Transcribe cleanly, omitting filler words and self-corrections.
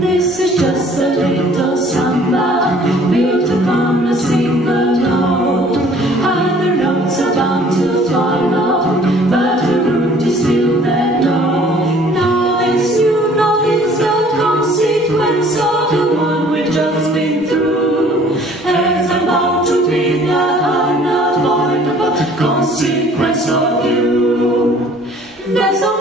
This is just a little samba built upon a single note. Other notes are bound to follow, but the root is still that note. Now this you know is the consequence of the one we've just been through. There's about to be the unavoidable consequence of you. There's no